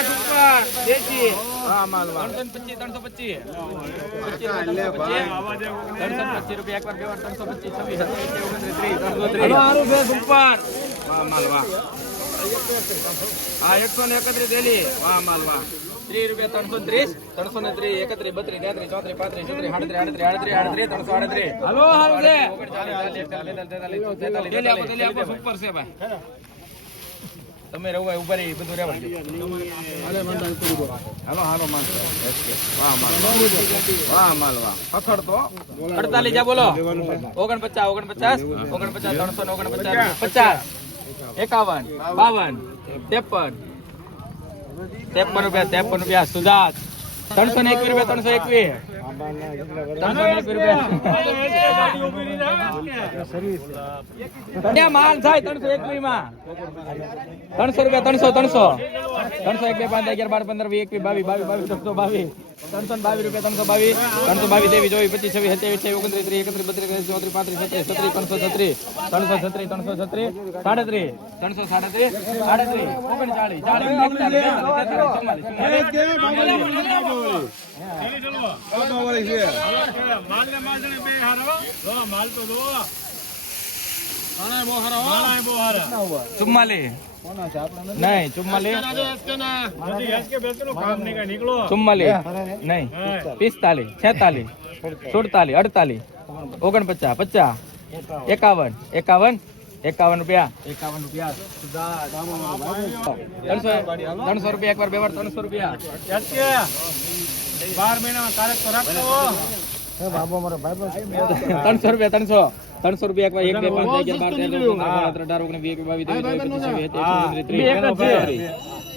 પચાસ ઉપર દેશી હા માલવા ત્રણસો પચીસ ત્રણસો પચીસ ત્રણસો પચીસ રૂપિયા એકવાર બે વાર ત્રણસો પચીસ છવ્વીસ સત્યાવીસ ઓગણત્રીસ ત્રીસ ત્રણસો ત્રીસ હારું છે ઉપર વાહ માલવા હા એકસો ને એકત્રીસ ડેલી વાહ માલવા ત્રીસ રૂપિયા ત્રણસો ત્રીસ ત્રણસો ને ત્રીસ એકત્રીસ બત્રીસ તેત્રીસ ચોત્રીસ પાંત્રીસ છત્રીસ આડત્રીસ આડત્રીસ આડત્રીસ આડત્રીસ ત્રણસો આડત્રીસ હાલો હારું છે ઓગણચાલીસ, ડેલી આપો તેતાલીસ, ડેલી આપો તેતાલીસ, સુપર છે ભાઈ તમે રહેવા ઊભા રહી બધું રહેવા. હાલો હાલો માલ વાહ. માલ વાહ. માલવા પકડ તો અડતાલીસ જા બોલો. ઓગણપચાસ ઓગણપચાસ ઓગણપચાસ ત્રણસો ને ઓગણપચાસ પચાસ. એકાવન બાવન ત્રેપન. ત્રેપન રૂપિયા ત્રેપન રૂપિયા સુજાત. ત્રણસો ને એકવીસ રૂપિયા ત્રણસો એકવીસ. માલ થાય ત્રણસો એકવીસમાં ત્રણસો રૂપિયા ત્રણસો ત્રણસો. ત્રણસો એક બે પાંચ, અગિયાર, બાર, પંદર, વીસ, એકવીસ, બાવીસ બાવીસ બાવીસ ત્રણસો બાવીસ. ત્રણસો બાવીસ રૂપિયા ત્રણસો બાવીસ. ત્રણસો બાવીસ ત્રેવીસ ચોવીસ પચીસ છવ્વીસ સત્યાવીસ અઠ્યાવીસ ઓગણત્રીસ ત્રીસ એકત્રીસ બત્રીસ ચોત્રીસ પાંત્રીસ છત્રીસ છત્રીસ ત્રણસો છત્રીસ. ત્રણસો છત્રીસ ત્રણસો છત્રીસ. સાડત્રીસ. ત્રણસો સાડત્રીસ. સાડત્રીસ. ઓગણચાળીસ. ચાલીસ એકતાલીસ બેતાલીસ, તેતાલીસ, ચુમ્માલીસ, ચુમ્માલીસ. નહીં ચુમ્માલીસ. ચુમ્માલીસ. નહીં. પિસ્તાલીસ છેતાલીસ સુડતાલીસ અડતાલીસ ઓગણપચાસ. પચાસ એકાવન. એકાવન એકાવન રૂપિયા. એકાવન રૂપિયા. ત્રણસો ત્રણસો રૂપિયા એકવાર બે વાર ત્રણસો રૂપિયા. બાર મહિનામાં કારક તો રાખતો ત્રણસો રૂપિયા ત્રણસો. ત્રણસો રૂપિયા એક બે પાંચ અગિયાર બાર તેર અઢાર ઓગણીસ વીસ બાવીસ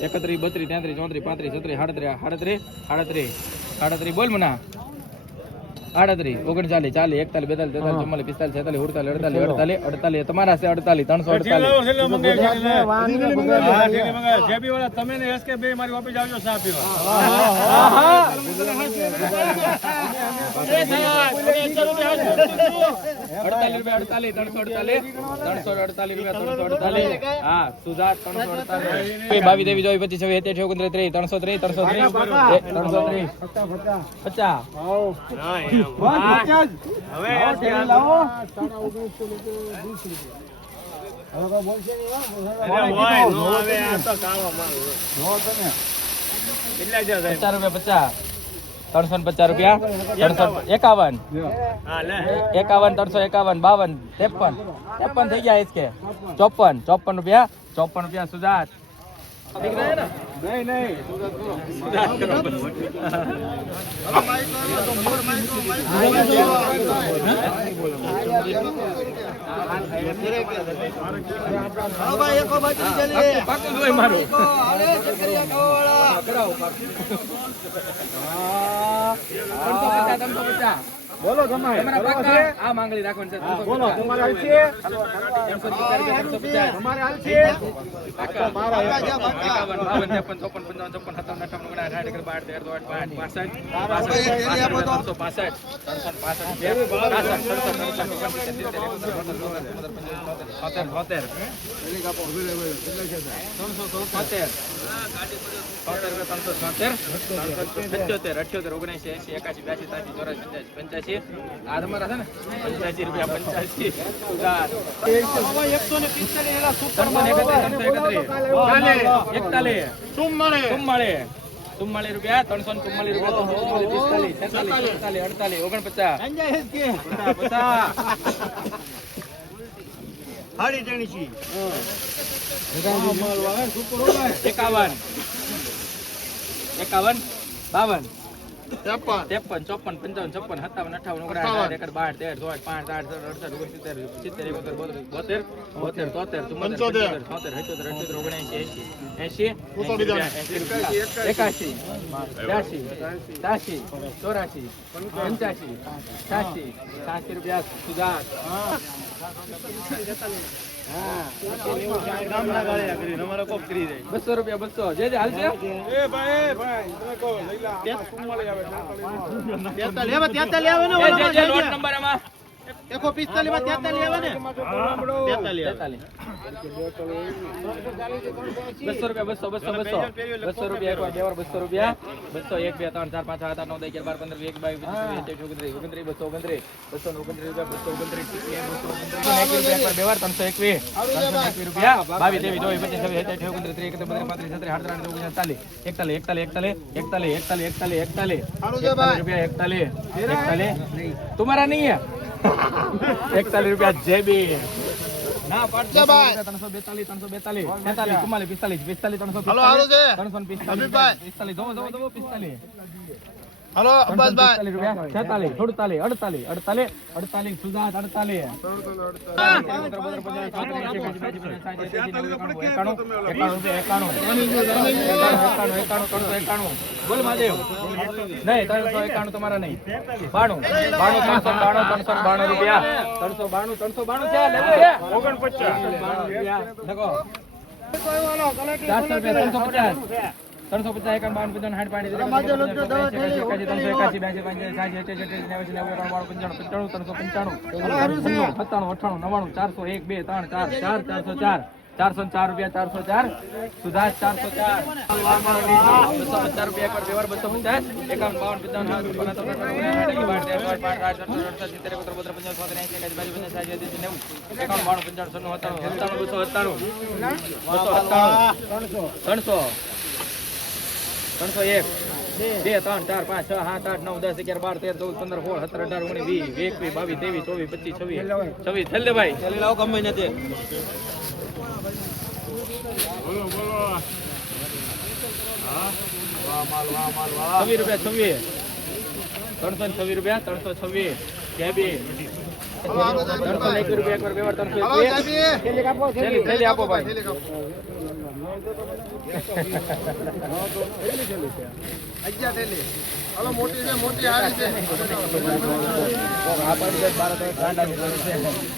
એકત્રીસ બત્રીસ તેત્રીસ ચોત્રીસ પાંત્રીસ છત્રીસ સાડત્રીસ સાડત્રીસ સાડત્રીસ સાડત્રીસ બોલ મના. આડત્રીસ ઓગણચાલીસ ચાલીસ એકતાલીસ બેતાલીસ તેતાલીસ ચુમ્માલીસ પિસ્તાલીસ છેતાલીસ ઉડતાલીસ અડતાલીસ અડતાલીસ અડતાલીસ તમારા છે અડતાલીસ ત્રણસો અડતાલીસ. તમે ને એસકે બે મારી ઓફિસ આવજો પીવા. અડતાલીસ રૂપિયા અડતાલીસ ત્રણસો અડતાલીસ ત્રણસો અડતાલીસ રૂપિયા ત્રણસો અડતાલીસ. હા સુધાર ત્રણસો અડતાલીસ. બાવીસ ત્રેવીસ ચોવીસ પચીસ છવ્વીસ સત્યાવીસ ઓગણત્રીસ ત્રીસ ત્રણસો ત્રીસ ત્રણસો ત્રીસ. ત્રણસો ત્રીસ. પચાસ. પચાસ. રૂપિયા પચાસ ત્રણસો ને પચાસ રૂપિયા ત્રણસો એકાવન એકાવન ત્રણસો એકાવન બાવન ત્રેપન ત્રેપન થઈ ગયા કે ચોપન ચોપન રૂપિયા ચોપન રૂપિયા સુધાર પાકું જોઈ મારું ત્રણસો પચાસ પચાસ બોલો તમારે આ માંગણી રાખવાની છે બોલો તમારે હાલ છે. તમારે હાલ છે. મારા 52 છે. રૂપિયા ત્રણસો ને? ચુમ્માળી રૂપિયા પિસ્તાલીસ ઓગણપચાસ પચાસ એકાવન. એકાવન? બાવન. ત્રેપન. ચોપન પંચાવન છપ્પન સત્તાવન અઠાવન ઓગણસાઠ એકર બાર તેર ચોટ પાંચ આઠ અડસઠ ઓગણસિત્તેર સિત્તેર એકોતેર બોતેર બોતેર તોતેર ચુમ્મોતેર છોતેર અઠ્યોતેર અઠ્યોતેર ઓગણએંસી એંસી એંસી એકાશી બ્યાસી ત્યાસી ચોરાશી પંચ્યાસી છ્યાસી છ્યાસી રૂપિયા સુધાર. બસો રૂપિયા બસો. જે જે હાલશે એ જે જે देखो पिस्तौली में तेता लिया बने तेता लिया बस रुपया बस सौ बस बस बस रुपया एक बार दिया बस रुपया। बस सौ एक बिया तान चार पाँच आठ नौ दस ग्यारह बारह पंद्रह एक बाई बीस बीस एक उगंत्रे उगंत्रे बस सौ उगंत्रे बस सौ उगंत्रे रुपया। बस सौ उगंत्रे ठीक है बस सौ उगंत्रे तुम्हारा नहीं है? એકતાલીસ રૂપિયા જેબી. ના પાડજો ત્રણસો બેતાલીસ ત્રણસો બેતાલીસ. તેતાલીસ ચુમ્માલીસ પિસ્તાલીસ પિસ્તાલીસ ત્રણસો હાલો, હાલો છે. ત્રણસો પિસ્તાલીસ. પિસ્તાલીસ જોવો જોવો જોવો પિસ્તાલીસ. હાલો અબ્બાસભાઈ. છેતાલીસ સુડતાલીસ અડતાલીસ અડતાલીસ અડતાલીસ સુધાત અડતાલીસ. બોલ મહાદેવ નહીં ત્રણસો એકાણું તમારા નહીં. બાણું. બાણું ત્રણસો બાણું ત્રણસો બાણું રૂપિયા. ત્રણસો બાણું ત્રણસો બાણું છે. ઓગણપચાસ. ચારસો રૂપિયા ત્રણસો પચાસ. ત્રણસો પચાસ એકાવન બાવન પંચાવન સાઠ પાણી ત્રણસો એકાસી બ્યાસી પાંચ સાઠ અઠ્યાસી નેવાસી નેવું બાવન પંચાણું પંચાણું ત્રણસો પંચાણું સત્તાણું અઠાણું નવ્વાણું ચારસો એક બે ત્રણ ચાર ચાર ચારસો ચાર ચારસો ચાર રૂપિયા ચારસો ચાર સુધાર ચારસો ચાર બસો પચાસ રૂપિયા એકવાર વ્યવહાર બસો પચાસ એકાવન બાવન પંચાવન ત્રણસો ત્રણસો એક. બે ત્રણ ચાર પાંચ છ સાત આઠ નવ દસ અગિયાર બાર તેર ચૌદ પંદર સોળ સત્તર અઢાર ઓગણીસ વીસ એકવીસ બાવીસ ત્રેવીસ ચોવીસ પચીસ છવ્વીસ. છવ્વીસ. છેલ્લે ભાઈ. લાવો ગમે નથી છવ્વીસ રૂપિયા છવ્વીસ. ત્રણસો છવ્વીસ રૂપિયા ત્રણસો છવ્વીસ. જેબી ત્રણસો એકવીસ રૂપિયા એક વાર બે વાર ત્રણસો થેલી થેલી આપો ભાઈ અગિયાર થેલી હાલો મોટી છે મોટી હારી છે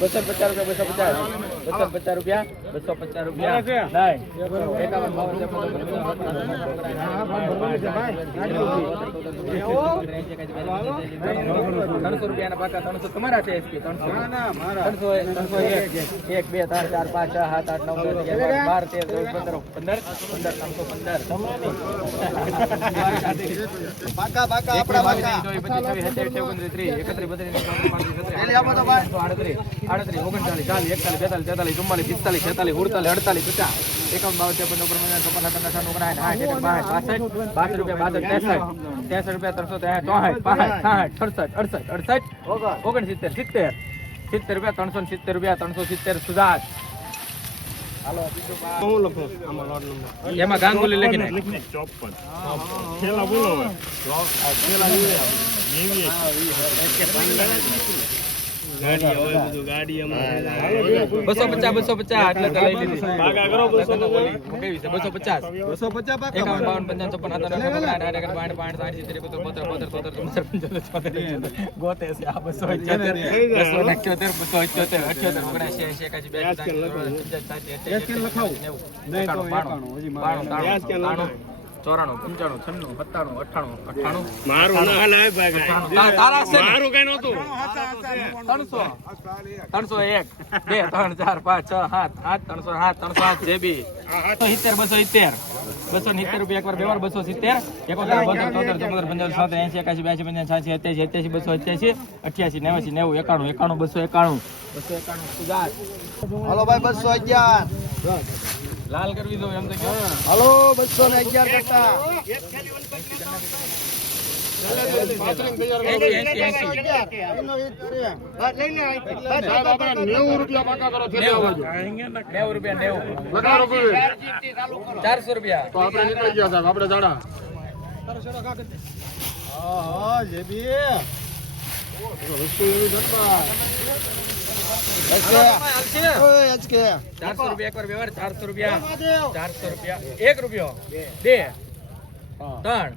બસો પચાસ રૂપિયા બસો પચાસ બસો પચાસ રૂપિયા બસો પચાસ રૂપિયા ત્રણસો રૂપિયાના પાકા ત્રણસો તમારા છે એસપી ત્રણસો ત્રણસો ત્રણસો એક બે ત્રણ ચાર પાંચ છ સાત આઠ નવ બાર તેર ચૌદ પંદર પંદર પંદર ત્રણસો પંદર બાકા બાકા આપડા બાકા. એલી આપો તો ભાઈ 38 38 39 40 રૂપિયા બાસઠ ત્રેસઠ ત્રેસઠ રૂપિયા ત્રણસો ત્રેસઠ અડસઠ અડસઠ ઓગણસિત્તેર સિત્તેર સિત્તેર રૂપિયા ત્રણસો સિત્તેર રૂપિયા ત્રણસો સિત્તેર સુધાર. હું લખું આમાં લોટ નંબર એમાં ગાંગુલી લખીને ચોપન બોલો. બસો પચાસ બસો પચાસ એટલે તો લઈ લીધી. બસો પચાસ. બસો પચાસ. એકાવન બાવન પંચાવન ચોપન સત્તાવન અઠાવન ઓગણસાઠ આઠ એકાવન બાવન પાંચ સાઠ સિત્તેર એકોતેર બોતેર બોતેર તોતેર ચુમ્મોતેર પંચોતેર છોતેર ગોતે છે આ બસો અઠ્યોતેર. બસો અઠ્યોતેર બસો અઠ્યોતેર અઠ્યોતર. ઓગણએંસી એંસી એકાસી બ્યાસી ત્રાસી પંચાસી સાઠી અઠ્યાસી નેવું. એકાણું બાણું. બાણું ત્રાણું ત્રાણું ચોરાણું પંચાણું છન્નું સત્તાણું અઠાણું અઠાણું મારું ના હાલે ભાઈ તારા- તારા છે મારું કઈ નતું ત્રણસો. ત્રણસો એક. બે ત્રણ ચાર પાંચ છ સાત. આઠ ત્રણસો સાત ત્રણસો આઠ જેબી બસો સિત્તેર બસો સિત્તેર બસો સિત્તેર રૂપિયા એકવાર બે વાર બસો સિત્તેર એકોતેર બોતેર તોતેર ચૌદ પંચાવન સાત એંસી એકાસી બ્યાસી પંચાસી છ્યાસી અઠ્યાસી બસો અઠ્યાસી અઠ્યાસી નેવાસી નેવું એકાણું એકાણું બસો એકાણું. બસો એકાણું સુધાર. હાલો ભાઈ બસો અગિયાર. લાલ કરવી દો એમ તો કે હાલો 211 ને એક ખાલી ઓન પર ચારસો રૂપિયા. ચારસો રૂપિયા એક રૂપિયા. ત્રણ.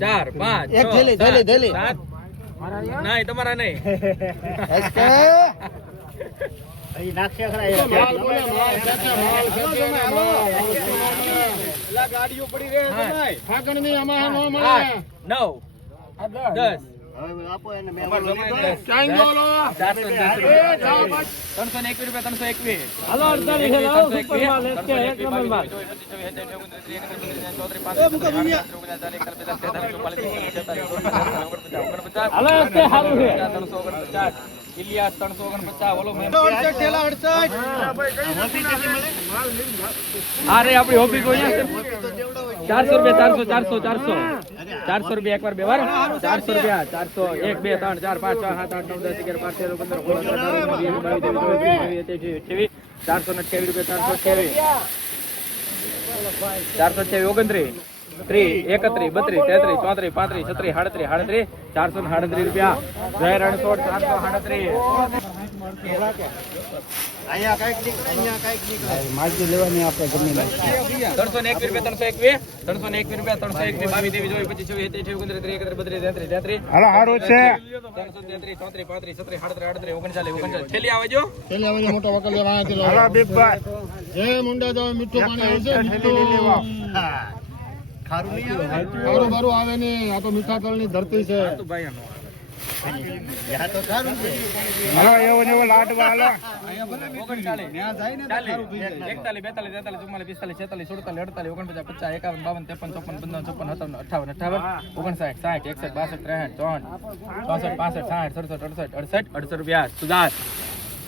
ચાર. પાંચ. ના તમારા નહીં. ગાડીઓ પડી નવ દસ ઇલિયાસ ત્રણસો ઓગણપચાસ. ઓલો મેમ. અડસઠ થેલા અડસઠ. આ રે આપણી ઓફિસ અહીંયા છે? ચારસો રૂપિયા ચારસો ચારસો ચારસો. ચારસો રૂપિયા એકવાર બે વાર. ચારસો રૂપિયા ચારસો એક બે ત્રણ ચાર પાંચ છ સાત આઠ નવ દસ અગિયાર બાર તેર પંદર સોળ બાવીસ ચારસો ને અઠ્યાવીસ રૂપિયા ચારસો અઠ્યાવીસ ચારસો અઠ્યાવીસ ઓગણત્રીસ. ત્રીસ એકત્રીસ બત્રીસ તેત્રીસ ચોત્રીસ પાંત્રીસ છત્રીસ સાડત્રીસ સાડત્રીસ ચારસો ને સાડત્રીસ રૂપિયા. જય રણછોડ ચારસો સાડત્રીસ. ત્રણસો ને એકવીસ રૂપિયા ત્રણસો એકવીસ ત્રણસો ને એકવીસ રૂપિયા ત્રણસો એકવીસ બાવીસ ત્રેવીસ ચોવીસ પચીસ છવ્વીસ સત્યાવીસ ઓગણત્રીસ ત્રીસ એકત્રીસ બત્રીસ તેત્રીસ તેત્રીસ હાલો સારું છે ત્રણસો તેત્રીસ ચોત્રીસ પાંત્રીસ છત્રીસ સાડત્રીસ આડત્રીસ ઓગણચાલીસ ઓગણચાલીસ છેલ્લી આવજો થેલી આવે છે મોટા વકલિયા વાળાથી લો. હાલો બીકભાઈ જય મુંડા જાવ મીઠું પાણી. આવે મીઠું ખારું બારું આવે નહીં. આ તો મીઠા તળની ધરતી છે. હાલો એવું એવું લાડવા હાલો એકતાલીસ બેતાલીસ તેતાલીસ ચુમ્માલીસ પિસ્તાલીસ છેતાલીસ સુડતાલીસ અડતાલીસ ઓગણપચાસ પચાસ એકાવન અઠાવન અઠાવન સાઠ એકસઠ બાસઠ ત્રેસઠ ચોસઠ ચોસઠ પાસઠ સાઠ સડસઠ અડસઠ અડસઠ અડસઠ રૂપિયા સુધાર